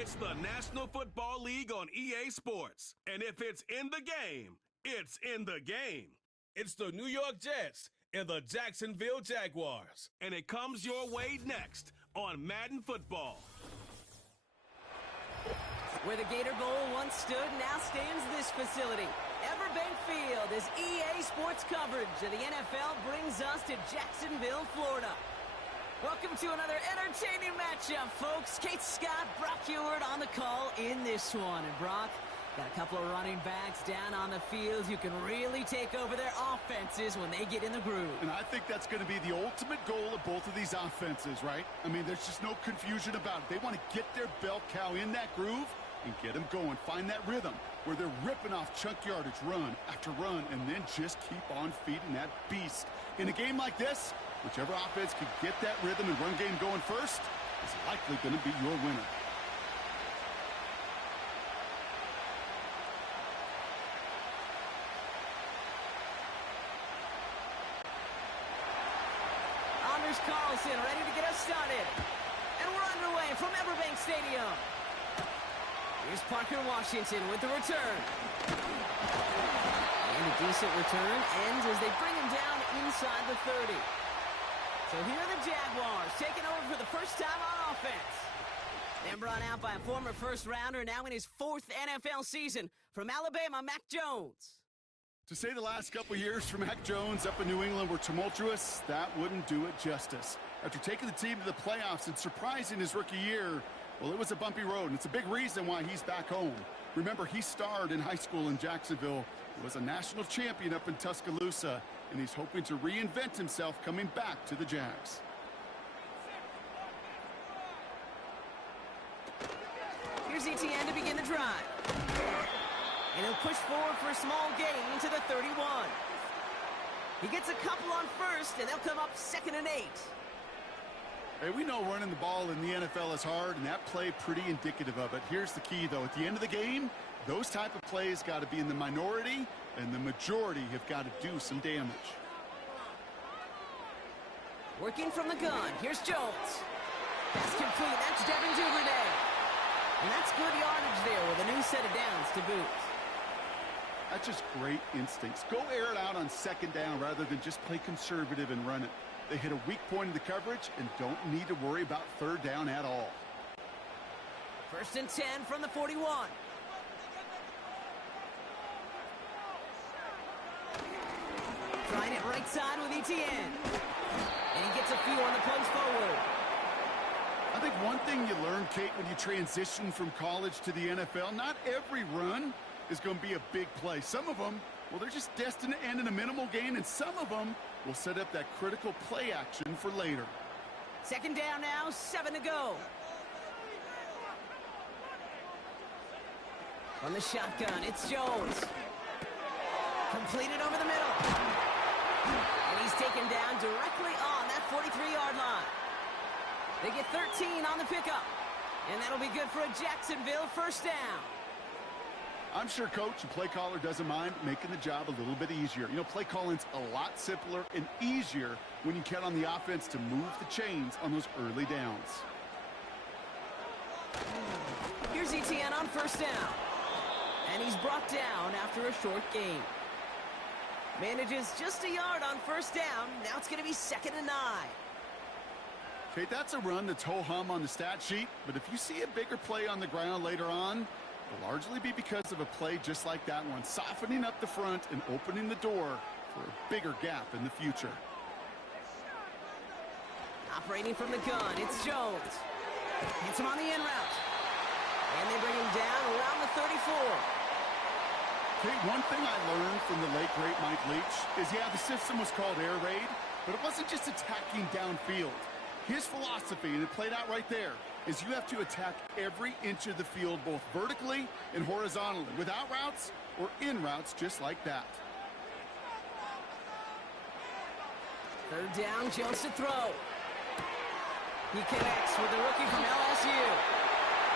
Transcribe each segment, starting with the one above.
It's the National Football League on EA Sports. And if it's in the game, it's in the game. It's the New York Jets and the Jacksonville Jaguars. And it comes your way next on Madden Football. Where the Gator Bowl once stood, now stands this facility. Everbank Field, as EA Sports coverage of the NFL brings us to Jacksonville, Florida. Welcome to another entertaining matchup, folks. Kate Scott, Brock Heward on the call in this one. And Brock, got a couple of running backs down on the field who can really take over their offenses when they get in the groove. And I think that's going to be the ultimate goal of both of these offenses, right? I mean, there's just no confusion about it. They want to get their bell cow in that groove and get them going. Find that rhythm where they're ripping off chunk yardage run after run and then just keep on feeding that beast. In a game like this, whichever offense can get that rhythm and run game going first is likely going to be your winner. Anders Carlson ready to get us started. And we're underway from Everbank Stadium. Here's Parker Washington with the return. And a decent return ends as they bring him down inside the 30. So here are the Jaguars taking over for the first time on offense. They're brought out by a former first-rounder now in his 4th NFL season from Alabama, Mac Jones. To say the last couple years for Mac Jones up in New England were tumultuous, that wouldn't do it justice. After taking the team to the playoffs and surprising his rookie year, well, it was a bumpy road, and it's a big reason why he's back home. Remember, he starred in high school in Jacksonville, was a national champion up in Tuscaloosa, and he's hoping to reinvent himself coming back to the Jags. Here's Etienne to begin the drive. And he'll push forward for a small gain to the 31. He gets a couple on first, and they'll come up 2nd and 8. Hey, we know running the ball in the NFL is hard, and that play pretty indicative of it. Here's the key, though. At the end of the game, those type of plays got to be in the minority, and the majority have got to do some damage. Working from the gun. Here's Jones. Pass complete. That's Devin Duvernay. And that's good yardage there with a new set of downs to boot. That's just great instincts. Go air it out on 2nd down rather than just play conservative and run it. They hit a weak point in the coverage and don't need to worry about 3rd down at all. 1st and 10 from the 41. Trying it right side with Etienne. And he gets a few on the punch forward. I think one thing you learn, Kate, when you transition from college to the NFL, not every run is going to be a big play. Some of them, well, they're just destined to end in a minimal gain, and some of them will set up that critical play action for later. 2nd down now, 7 to go. From the shotgun, it's Jones. Completed over the middle. And he's taken down directly on that 43-yard line. They get 13 on the pickup. And that'll be good for a Jacksonville 1st down. I'm sure coach and play caller doesn't mind making the job a little bit easier. You know, play calling's a lot simpler and easier when you count on the offense to move the chains on those early downs. Here's Etienne on 1st down. And he's brought down after a short gain. Manages just a yard on 1st down. Now it's going to be 2nd and 9. Okay, that's a run that's ho-hum on the stat sheet, but if you see a bigger play on the ground later on, it'll largely be because of a play just like that one, softening up the front and opening the door for a bigger gap in the future. Operating from the gun, it's Jones. Hits him on the in route. And they bring him down around the 34. Okay, one thing I learned from the late, great Mike Leach is, yeah, the system was called air raid, but it wasn't just attacking downfield. His philosophy, and it played out right there, is you have to attack every inch of the field, both vertically and horizontally, with out routes or in routes just like that. 3rd down, Jones to throw. He connects with the rookie from LSU.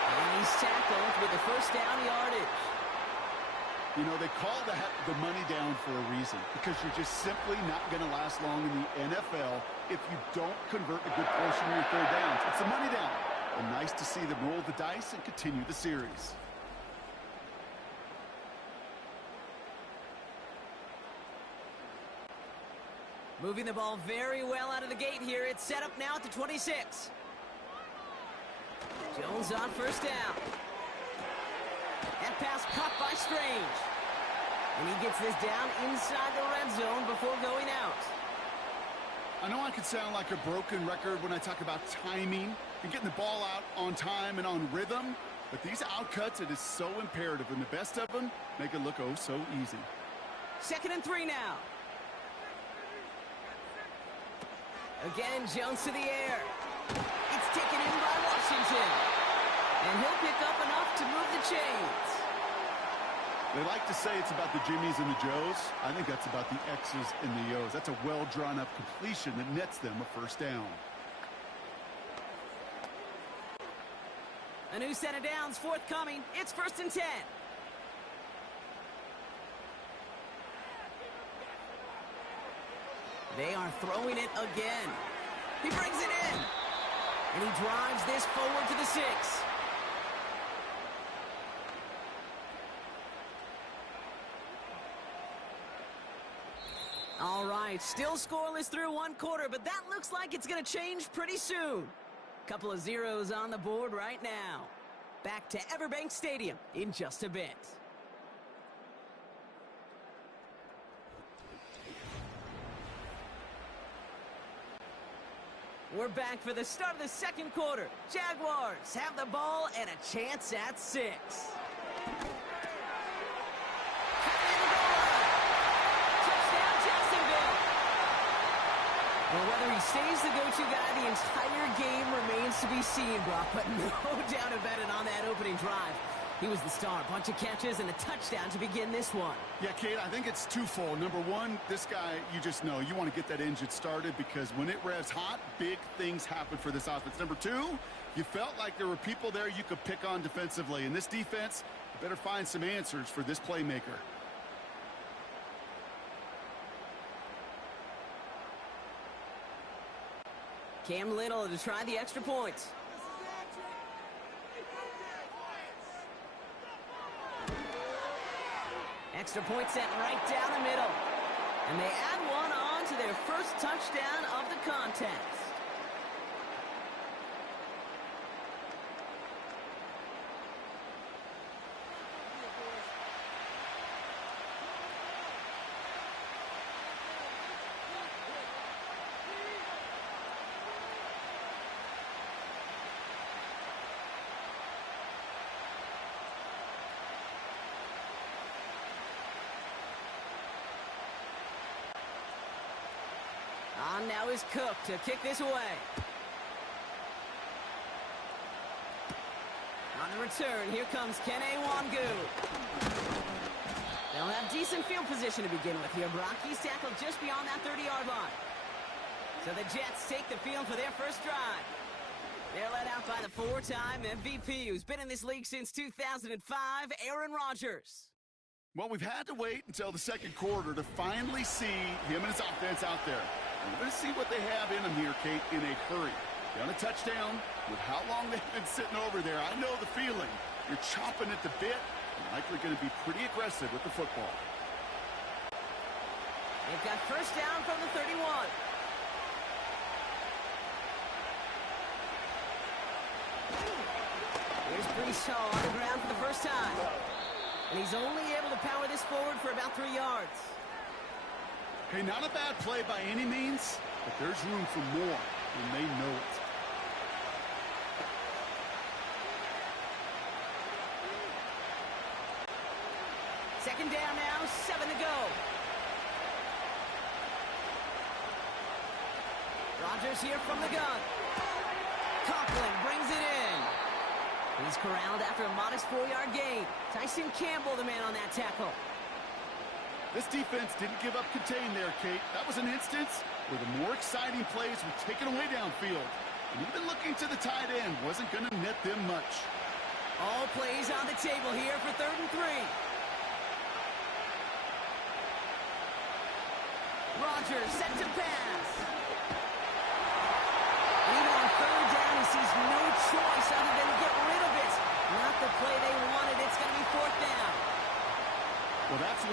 And he's tackled with the 1st down yardage. You know, they call that the money down for a reason, because you're just simply not going to last long in the NFL if you don't convert a good portion of your 3rd downs. It's a money down. and nice to see them roll the dice and continue the series. Moving the ball very well out of the gate here. It's set up now at the 26. Jones on first down. That pass caught by Strange. And he gets this down inside the red zone before going out. I know I can sound like a broken record when I talk about timing and getting the ball out on time and on rhythm, but these outcuts, it is so imperative, and the best of them make it look oh so easy. 2nd and 3 now. Again, Jones to the air. It's taken in by Washington. And he'll pick up enough to move the chains. They like to say it's about the Jimmies and the Joes. I think that's about the X's and the O's. That's a well-drawn-up completion that nets them a first down. A new set of downs forthcoming. It's 1st and 10. They are throwing it again. He brings it in. And he drives this forward to the 6. All right, still scoreless through 1 quarter, but that looks like it's going to change pretty soon. Couple of zeros on the board right now. Back to Everbank Stadium in just a bit. We're back for the start of the 2nd quarter. Jaguars have the ball and a chance at 6. Touchdown, Jacksonville. Well, whether he stays the go-to guy the entire game remains to be seen, Brock, but no doubt about it on that opening drive. He was the star. Bunch of catches and a touchdown to begin this one. Yeah, Kate, I think it's twofold. Number one, this guy, you just know, you want to get that engine started because when it revs hot, big things happen for this offense. Number two, you felt like there were people there you could pick on defensively. And this defense, you better find some answers for this playmaker. Cam Little to try the extra point. Extra point set right down the middle. And they add one on to their first touchdown of the contest. On now is Cook to kick this away. On the return, here comes Kene Wangu. They'll have decent field position to begin with here, Brock. He's tackled just beyond that 30-yard line. So the Jets take the field for their first drive. They're led out by the 4-time MVP who's been in this league since 2005, Aaron Rodgers. Well, we've had to wait until the 2nd quarter to finally see him and his offense out there. We're going to see what they have in them here, Kate, in a hurry. Got a touchdown. With how long they've been sitting over there, I know the feeling. You're chomping at the bit. You're likely going to be pretty aggressive with the football. They've got first down from the 31. Here's Brees Hall on the ground for the first time. And he's only able to power this forward for about 3 yards. Hey, not a bad play by any means, but there's room for more, and they know it. Second down now, 7 to go. Rodgers here from the gun. Conklin brings it in. He's corralled after a modest 4-yard gain. Tyson Campbell, the man on that tackle. This defense didn't give up contain there, Kate. That was an instance where the more exciting plays were taken away downfield. And even looking to the tight end wasn't going to net them much. All plays on the table here for 3rd and 3. Rodgers set to pass. Even on 3rd down, he sees no choice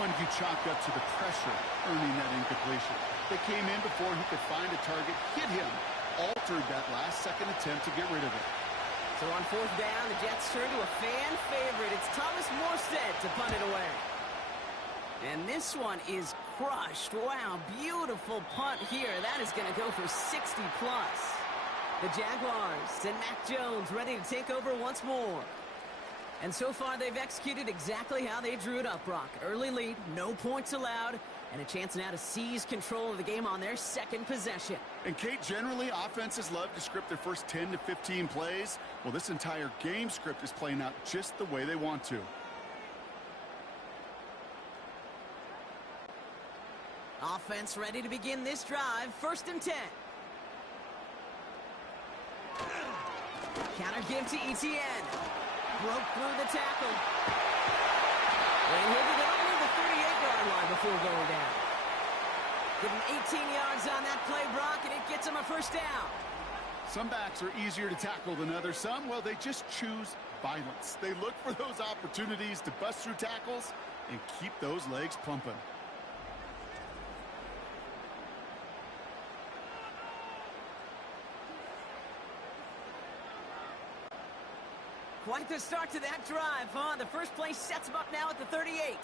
one you chalk up to the pressure earning that incompletion. They came in before he could find a target, hit him, altered that last-second attempt to get rid of it. So on fourth down, the Jets turn to a fan favorite. It's Thomas Morstead to punt it away. And this one is crushed. Wow, beautiful punt here. That is going to go for 60+. The Jaguars and Mac Jones ready to take over once more. And so far, they've executed exactly how they drew it up, Brock. Early lead, no points allowed, and a chance now to seize control of the game on their second possession. And, Kate, generally, offenses love to script their first 10 to 15 plays. Well, this entire game script is playing out just the way they want to. Offense ready to begin this drive. 1st and 10. Counter give to Etienne. Broke through the tackle. And he'll be over the 38-yard line before going down. Give him 18 yards on that play, Brock, and it gets him a 1st down. Some backs are easier to tackle than others. Some, well, they just choose violence. They look for those opportunities to bust through tackles and keep those legs pumping. Quite the start to that drive, huh? The first play sets him up now at the 38.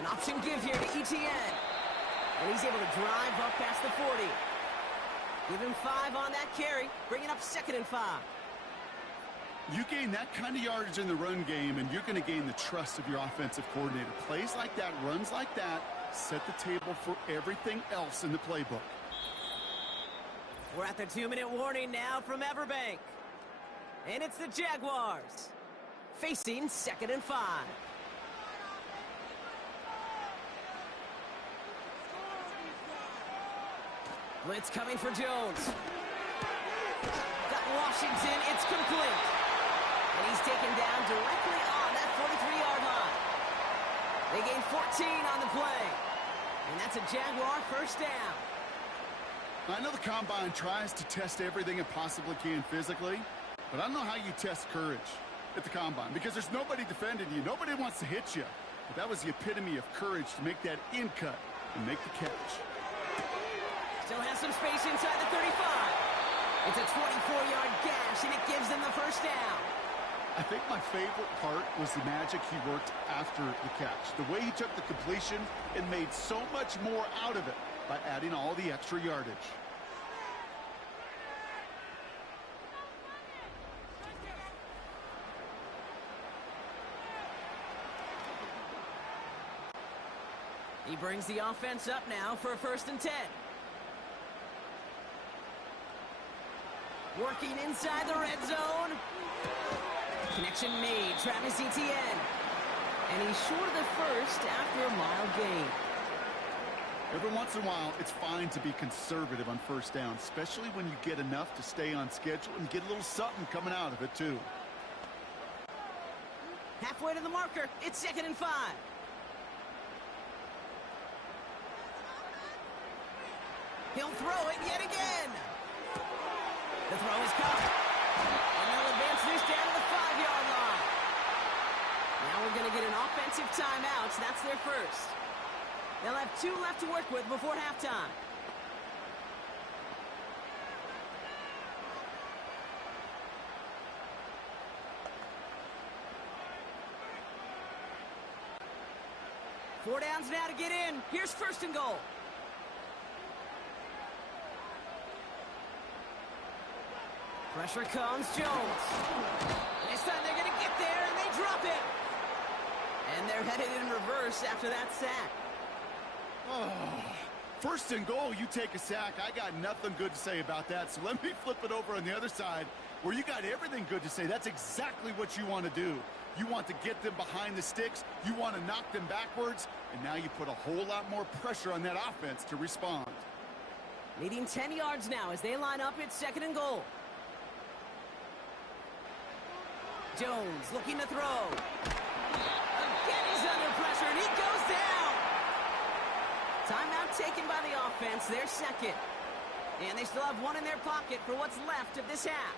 An option give here to Etienne. And he's able to drive up past the 40. Give him 5 on that carry, bringing up 2nd and 5. You gain that kind of yardage in the run game, and you're going to gain the trust of your offensive coordinator. Plays like that, runs like that, set the table for everything else in the playbook. We're at the 2-minute warning now from Everbank. And it's the Jaguars facing 2nd and 5. Blitz coming for Jones. Got Washington. It's complete. And he's taken down directly on that 43-yard line. They gain 14 on the play. And that's a Jaguar 1st down. I know the Combine tries to test everything it possibly can physically, but I don't know how you test courage at the Combine because there's nobody defending you. Nobody wants to hit you. But that was the epitome of courage to make that in cut and make the catch. Still has some space inside the 35. It's a 24-yard gash, and it gives them the 1st down. I think my favorite part was the magic he worked after the catch. The way he took the completion and made so much more out of it by adding all the extra yardage. He brings the offense up now for a 1st and 10. Working inside the red zone. Connection made. Travis Etienne. And he's short of the 1st after a mild gain. Every once in a while, it's fine to be conservative on 1st down, especially when you get enough to stay on schedule and get a little something coming out of it, too. Halfway to the marker. It's 2nd and 5. He'll throw it yet again. The throw is caught. And they'll advance this down to the 5-yard line. Now we're going to get an offensive timeout. So that's their 1st. They'll have 2 left to work with before halftime. Four downs now to get in. Here's 1st and goal. Pressure comes, Jones. This time they're going to get there, and they drop it. And they're headed in reverse after that sack. Oh, 1st and goal, you take a sack. I got nothing good to say about that. So let me flip it over on the other side where you got everything good to say. That's exactly what you want to do. You want to get them behind the sticks. You want to knock them backwards. And now you put a whole lot more pressure on that offense to respond. Leading 10 yards now as they line up. It's 2nd and goal. Jones looking to throw. Again, he's under pressure, and he goes down. Timeout taken by the offense, their 2nd. And they still have 1 in their pocket for what's left of this half.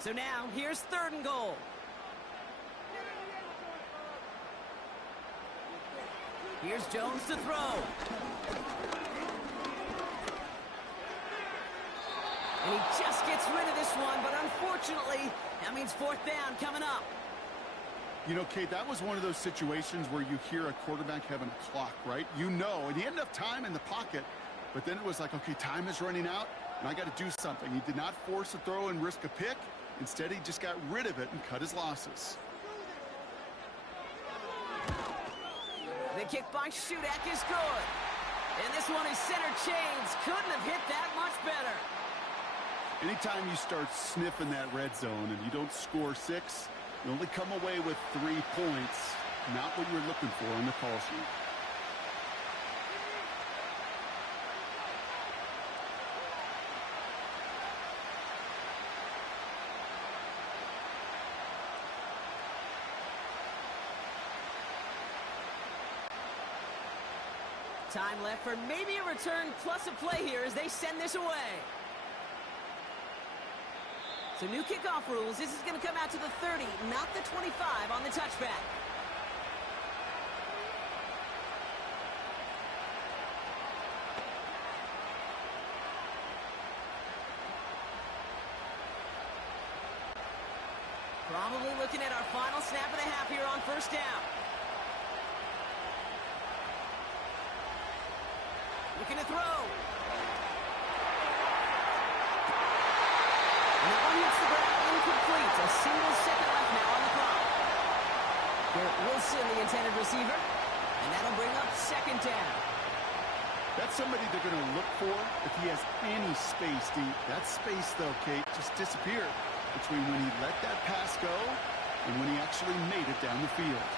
So now, here's 3rd and goal. Here's Jones to throw. And he just gets rid of this one, but unfortunately, that means 4th down coming up. You know, Kate, that was one of those situations where you hear a quarterback having a clock, right? You know, and he had enough time in the pocket, but then it was like, okay, time is running out, and I got to do something. He did not force a throw and risk a pick. Instead, he just got rid of it and cut his losses. The kick by Shudak is good. And this one is center chains. Couldn't have hit that much better. Anytime you start sniffing that red zone and you don't score 6, you only come away with 3 points. Not what you were looking for on the call sheet. Time left for maybe a return plus a play here as they send this away. So new kickoff rules. This is going to come out to the 30, not the 25 on the touchback. Probably looking at our final snap of the half here on 1st down. Looking to throw. And that one hits the ground incomplete. A single second left now on the clock. Garrett Wilson, the intended receiver. And that'll bring up 2nd down. That's somebody they're going to look for if he has any space deep. That space, though, Kate, just disappeared between when he let that pass go and when he actually made it down the field.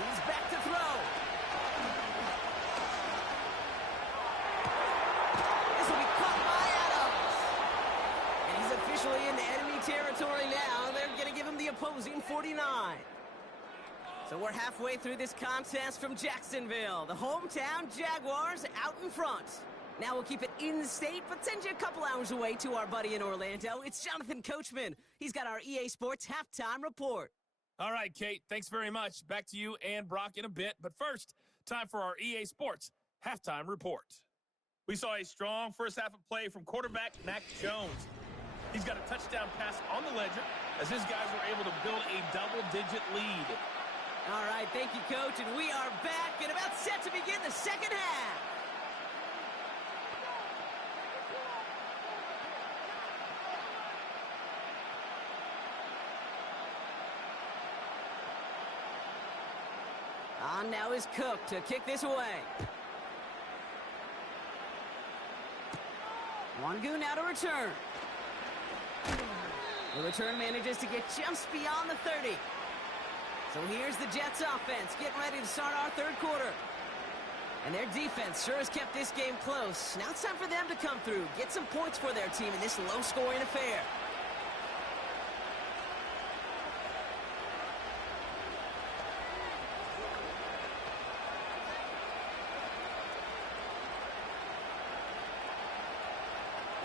He's back to throw. Officially into enemy territory now. They're going to give him the opposing 49. So we're halfway through this contest from Jacksonville. The hometown Jaguars out in front. Now we'll keep it in state, but send you a couple hours away to our buddy in Orlando. It's Jonathan Coachman. He's got our EA Sports halftime report. All right, Kate, thanks very much. Back to you and Brock in a bit. But first, time for our EA Sports halftime report. We saw a strong first half of play from quarterback Mac Jones. He's got a touchdown pass on the ledger as his guys were able to build a double-digit lead. All right, thank you, Coach, and we are back and about set to begin the second half. On now is Cook to kick this away. Wangu now to return. The return manages to get just beyond the 30. So here's the Jets offense getting ready to start our 3rd quarter. And their defense sure has kept this game close. Now it's time for them to come through, get some points for their team in this low-scoring affair.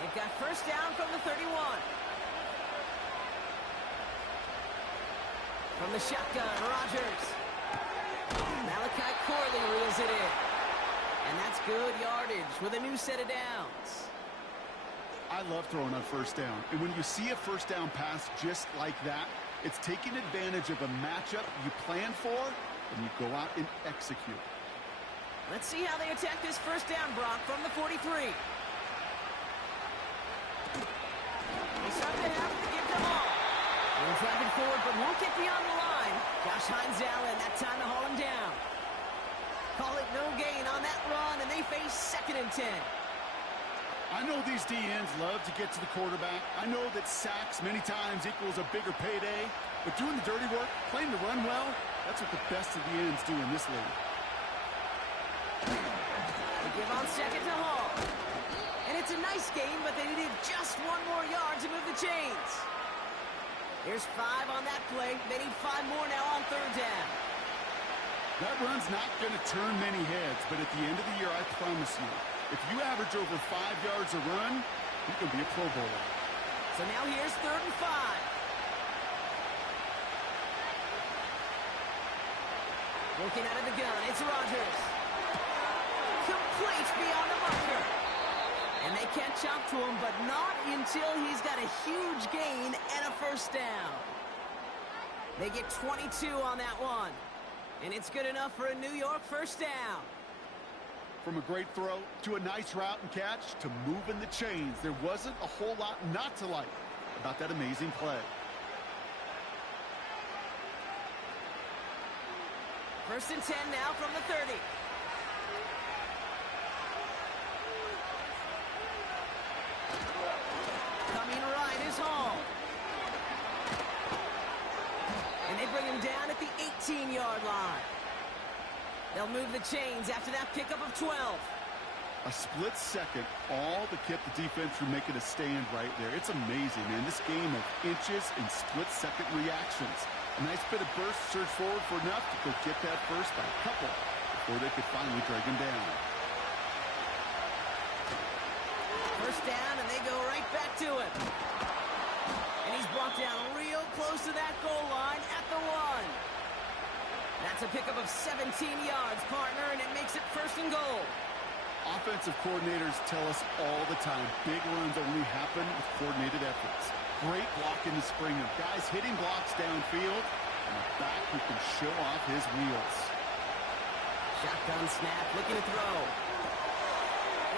They've got 1st down from the 31. From the shotgun, Rodgers. Malachi Corley reels it in. And that's good yardage with a new set of downs. I love throwing on 1st down. And when you see a 1st down pass just like that, it's taking advantage of a matchup you plan for, and you go out and execute. Let's see how they attack this 1st down, Brock, from the 43. They start the half with the give to Hall. They're driving forward, but won't get beyond the line. Josh Hines Allen, that time to haul him down. Call it no gain on that run, and they face 2nd and 10. I know these DNs love to get to the quarterback. I know that sacks many times equals a bigger payday, but doing the dirty work, playing to run well, that's what the best of the ends do in this league. They give on 2nd to Hall. And it's a nice game, but they needed just 1 more yard to move the chains. Here's 5 on that play. They need 5 more now on 3rd down. That run's not going to turn many heads, but at the end of the year, I promise you, if you average over 5 yards a run, you can be a Pro Bowler. So now here's 3rd and 5. Working out of the gun, it's Rodgers. Complete beyond the marker. And they catch up to him, but not until he's got a huge gain and a first down. They get 22 on that one. And it's good enough for a New York first down. From a great throw to a nice route and catch to moving the chains, there wasn't a whole lot not to like about that amazing play. First and 10 now from the 30. Coming right is Hall. And they bring him down at the 18-yard line. They'll move the chains after that pickup of 12. A split second, all to keep the defense from making a stand right there. It's amazing, man. This game of inches and split-second reactions. A nice bit of burst, surge forward for enough to go get that first by a couple before they could finally drag him down. First down, and they go right back to it. And he's brought down real close to that goal line at the 1. That's a pickup of 17 yards, partner, and it makes it 1st and goal. Offensive coordinators tell us all the time, big runs only happen with coordinated efforts. Great blocking to Springer. Guys hitting blocks downfield, and a back who can show off his wheels. Shotgun snap, looking to throw.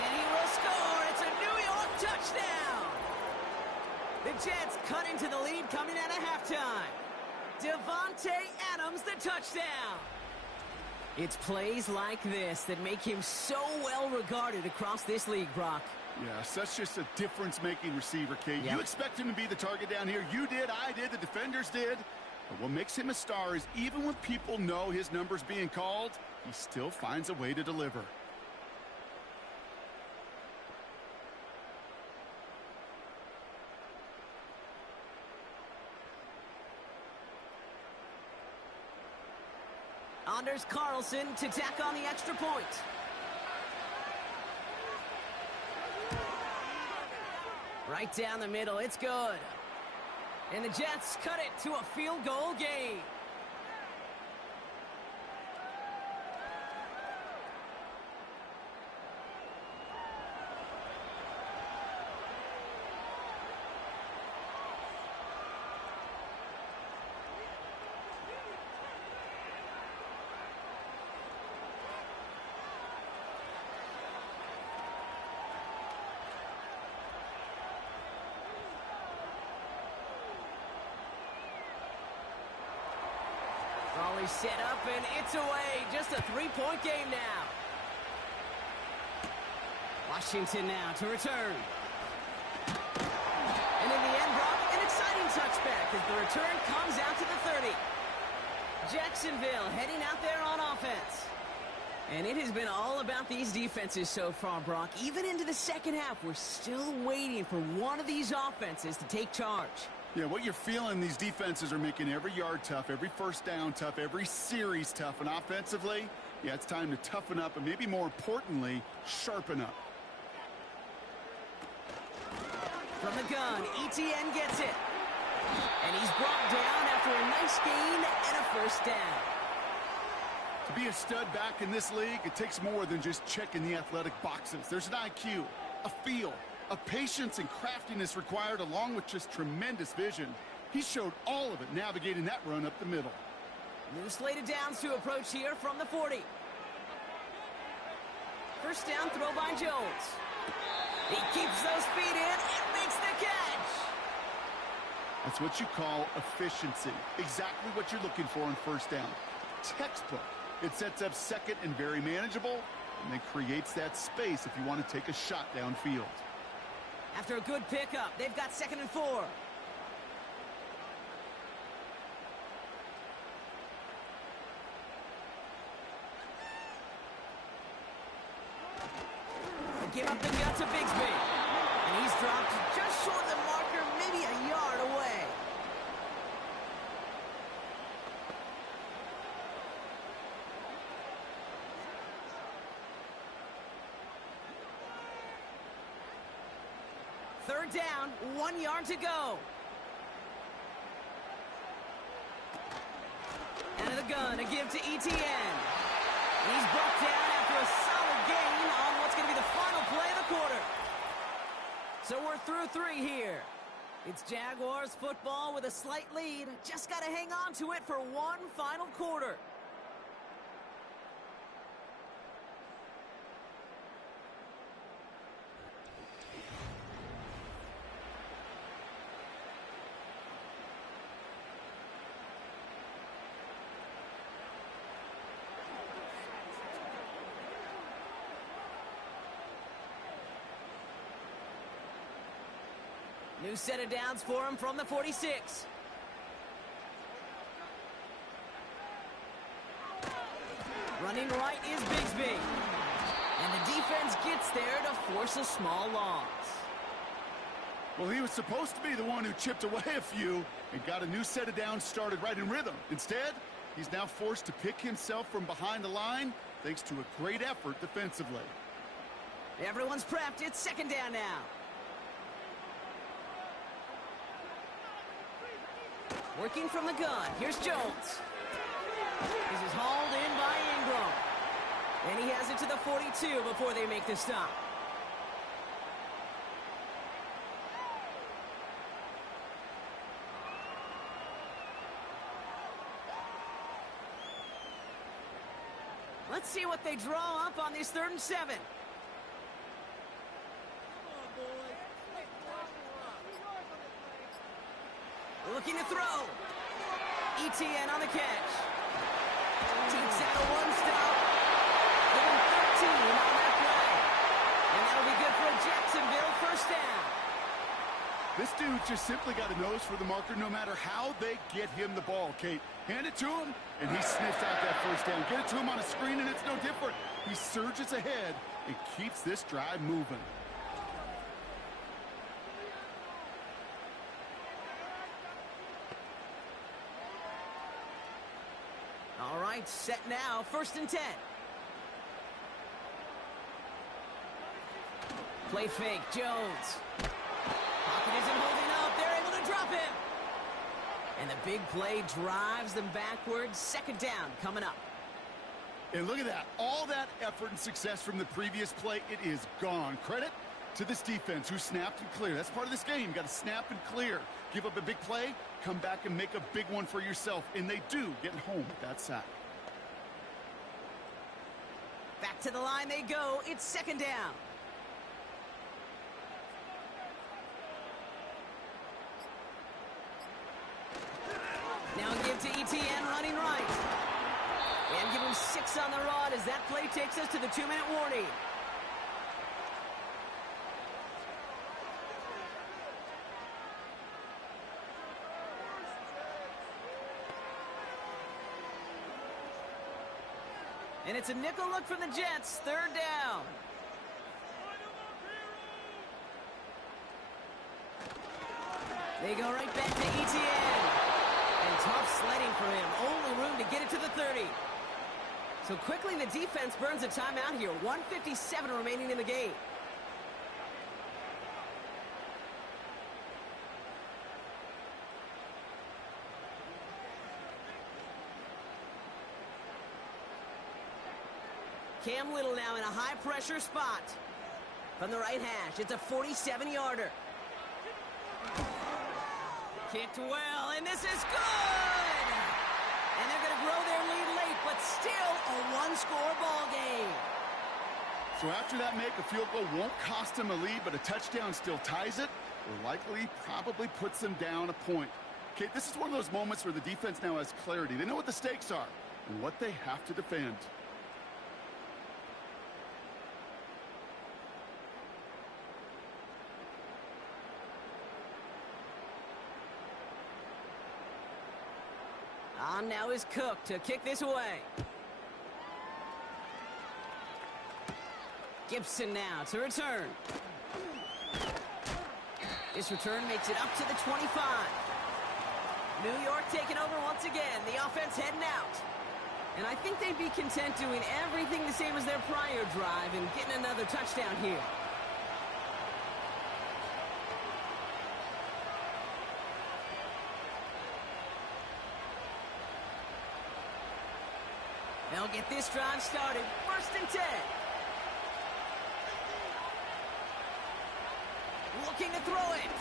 And he will score. It's a New York touchdown. The Jets cut into the lead coming out of halftime. Devontae Adams, the touchdown. It's plays like this that make him so well regarded across this league, Brock. Yeah, such just a difference-making receiver, Kate. Yep. You expect him to be the target down here. You did, I did, the defenders did. But what makes him a star is even when people know his number's being called, he still finds a way to deliver. Anders Carlson to tack on the extra point. Right down the middle, it's good. And the Jets cut it to a field goal game. Raleigh set up, and it's away. Just a 3-point game now. Washington now to return. And in the end, Brock, an exciting touchback as the return comes out to the 30. Jacksonville heading out there on offense. And it has been all about these defenses so far, Brock. Even into the second half, we're still waiting for one of these offenses to take charge. Yeah, what you're feeling, these defenses are making every yard tough, every first down tough, every series tough. And offensively, yeah, it's time to toughen up and maybe more importantly, sharpen up. From the gun, ETN gets it. And he's brought down after a nice gain and a first down. To be a stud back in this league, it takes more than just checking the athletic boxes. There's an IQ, a feel, a patience and craftiness required along with just tremendous vision. He showed all of it navigating that run up the middle. New slated downs to approach here from the 40. First down throw by Jones. He keeps those feet in and makes the catch. That's what you call efficiency. Exactly what you're looking for on first down. Textbook. It sets up second and very manageable, and then creates that space if you want to take a shot downfield. After a good pickup, they've got 2nd and 4. They give up the gut to Bigsby. And he's dropped just short of the marker, maybe a yard away. Third down, 1 yard to go. Out of the gun, a give to Etienne. He's brought down after a solid gain on what's going to be the final play of the quarter. So we're through 3 here. It's Jaguars football with a slight lead. Just got to hang on to it for one final quarter. New set of downs for him from the 46. Running right is Bigsby. And the defense gets there to force a small loss. Well, he was supposed to be the one who chipped away a few and got a new set of downs started right in rhythm. Instead, he's now forced to pick himself from behind the line thanks to a great effort defensively. Everyone's prepped. It's second down now. Working from the gun. Here's Jones. This is hauled in by Ingram. And he has it to the 42 before they make the stop. Let's see what they draw up on this 3rd and 7. Looking to throw. Etienne on the catch. Takes out a one-stop. Give him 13 on that play. And that'll be good for a Jacksonville first down. This dude just simply got a nose for the marker no matter how they get him the ball, Kate. Hand it to him, and he sniffs out that first down. Get it to him on a screen, and it's no different. He surges ahead and keeps this drive moving. All right, set now, 1st and 10. Play fake, Jones. Pocket isn't holding up. They're able to drop him. And the big play drives them backwards. 2nd down coming up. And look at that. All that effort and success from the previous play, it is gone. Credit to this defense who snapped and cleared. That's part of this game. You got to snap and clear. Give up a big play, come back and make a big one for yourself. And they do get home with that sack. Back to the line they go. It's 2nd down. Now give to Etienne running right. And give him 6 on the rod as that play takes us to the 2-minute warning. And it's a nickel look from the Jets. 3rd down. They go right back to Etienne. And tough sledding for him. Only room to get it to the 30. So quickly the defense burns a timeout here. 1:57 remaining in the game. Cam Little now in a high-pressure spot. From the right hash, it's a 47-yarder. Kicked well, and this is good! And they're going to grow their lead late, but still a one-score ball game. So after that make, a field goal won't cost them a lead, but a touchdown still ties it, or likely probably puts them down a point. Okay, this is one of those moments where the defense now has clarity. They know what the stakes are and what they have to defend. On now is Cook to kick this away. Gibson now to return. This return makes it up to the 25. New York taking over once again. The offense heading out. And I think they'd be content doing everything the same as their prior drive and getting another touchdown here. They'll get this drive started. 1st and 10. Looking to throw it.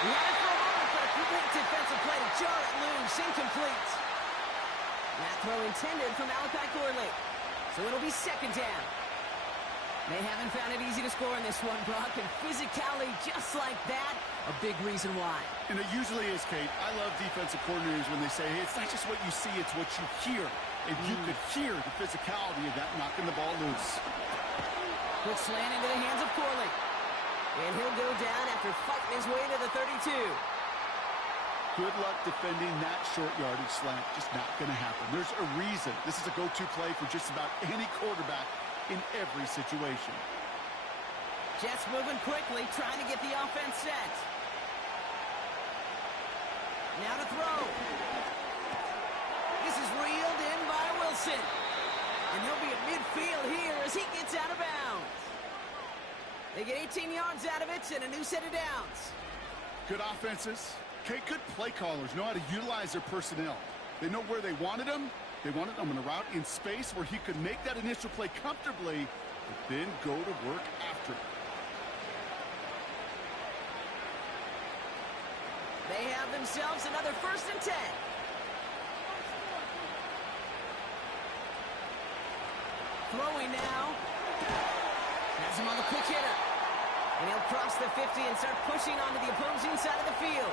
He had it for a moment, but a quick defensive play to jar it loose. Incomplete. That throw intended for Malachi Corley. So it'll be 2nd down. They haven't found it easy to score in this one, Brock, and physicality just like that, a big reason why. And it usually is, Kate. I love defensive coordinators when they say, hey, it's not just what you see, it's what you hear. And you could hear the physicality of that knocking the ball loose. Quick slant into the hands of Corley. And he'll go down after fighting his way to the 32. Good luck defending that short yardage slant. Just not going to happen. There's a reason. This is a go-to play for just about any quarterback in every situation. Jets moving quickly, trying to get the offense set. Now to throw. This is reeled in by Wilson. And he'll be at midfield here as he gets out of bounds. They get 18 yards out of it and a new set of downs. Good offenses. Okay, good play callers know how to utilize their personnel. They know where they wanted them. They wanted him in a route in space where he could make that initial play comfortably, but then go to work after it. They have themselves another 1st and 10. Throwing now. Has him on the quick hitter. And he'll cross the 50 and start pushing onto the opposing side of the field.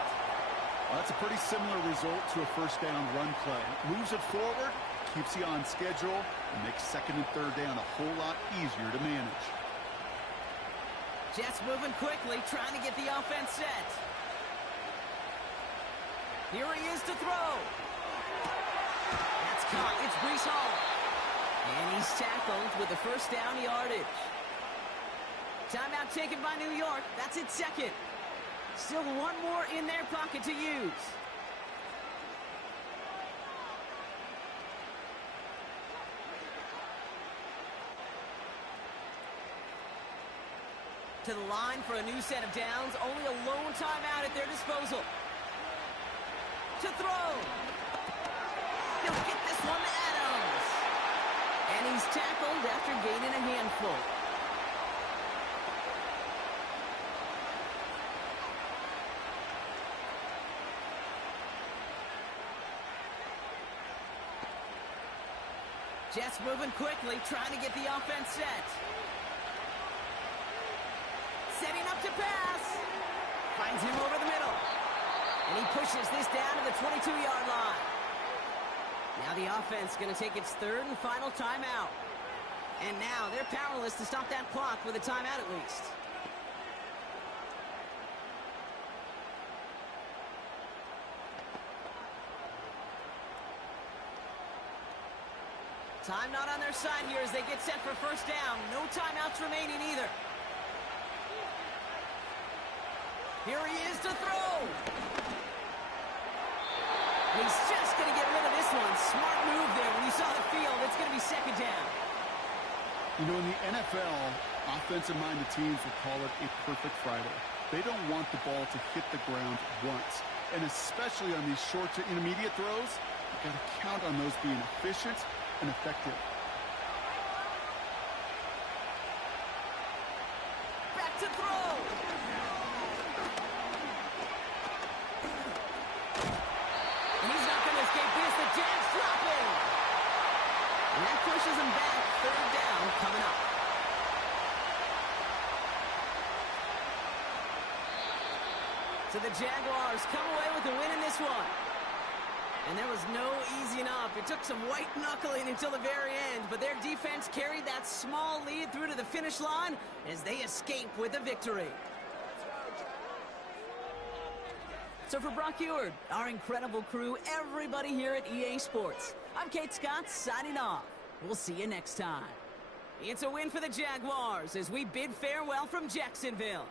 Well, that's a pretty similar result to a 1st down run play. Moves it forward, keeps you on schedule, and makes 2nd and 3rd down a whole lot easier to manage. Jets moving quickly, trying to get the offense set. Here he is to throw. That's caught. It's Breece Hall. And he's tackled with the 1st down yardage. Timeout taken by New York. That's its 2nd. Still one more in their pocket to use. To the line for a new set of downs. Only a lone timeout at their disposal. To throw. He'll get this one to Adams. And he's tackled after gaining a handful. Jets moving quickly, trying to get the offense set. Setting up to pass. Finds him over the middle. And he pushes this down to the 22-yard line. Now the offense going to take its 3rd and final timeout. And now they're powerless to stop that clock with a timeout at least. Time not on their side here as they get set for 1st down. No timeouts remaining either. Here he is to throw. He's just going to get rid of this one. Smart move there. When you saw the field, it's going to be 2nd down. You know, in the NFL, offensive-minded teams will call it a perfect Friday. They don't want the ball to hit the ground once. And especially on these short to intermediate throws, you've got to count on those being efficient and effective. Back to throw. And he's not going to escape this. The Jags dropping. And that pushes him back. 3rd down coming up. So the Jaguars come away with the win in this one. And there was no easing up. It took some white knuckling until the very end, but their defense carried that small lead through to the finish line as they escape with a victory. So for Brock Eward, our incredible crew, everybody here at EA Sports, I'm Kate Scott signing off. We'll see you next time. It's a win for the Jaguars as we bid farewell from Jacksonville.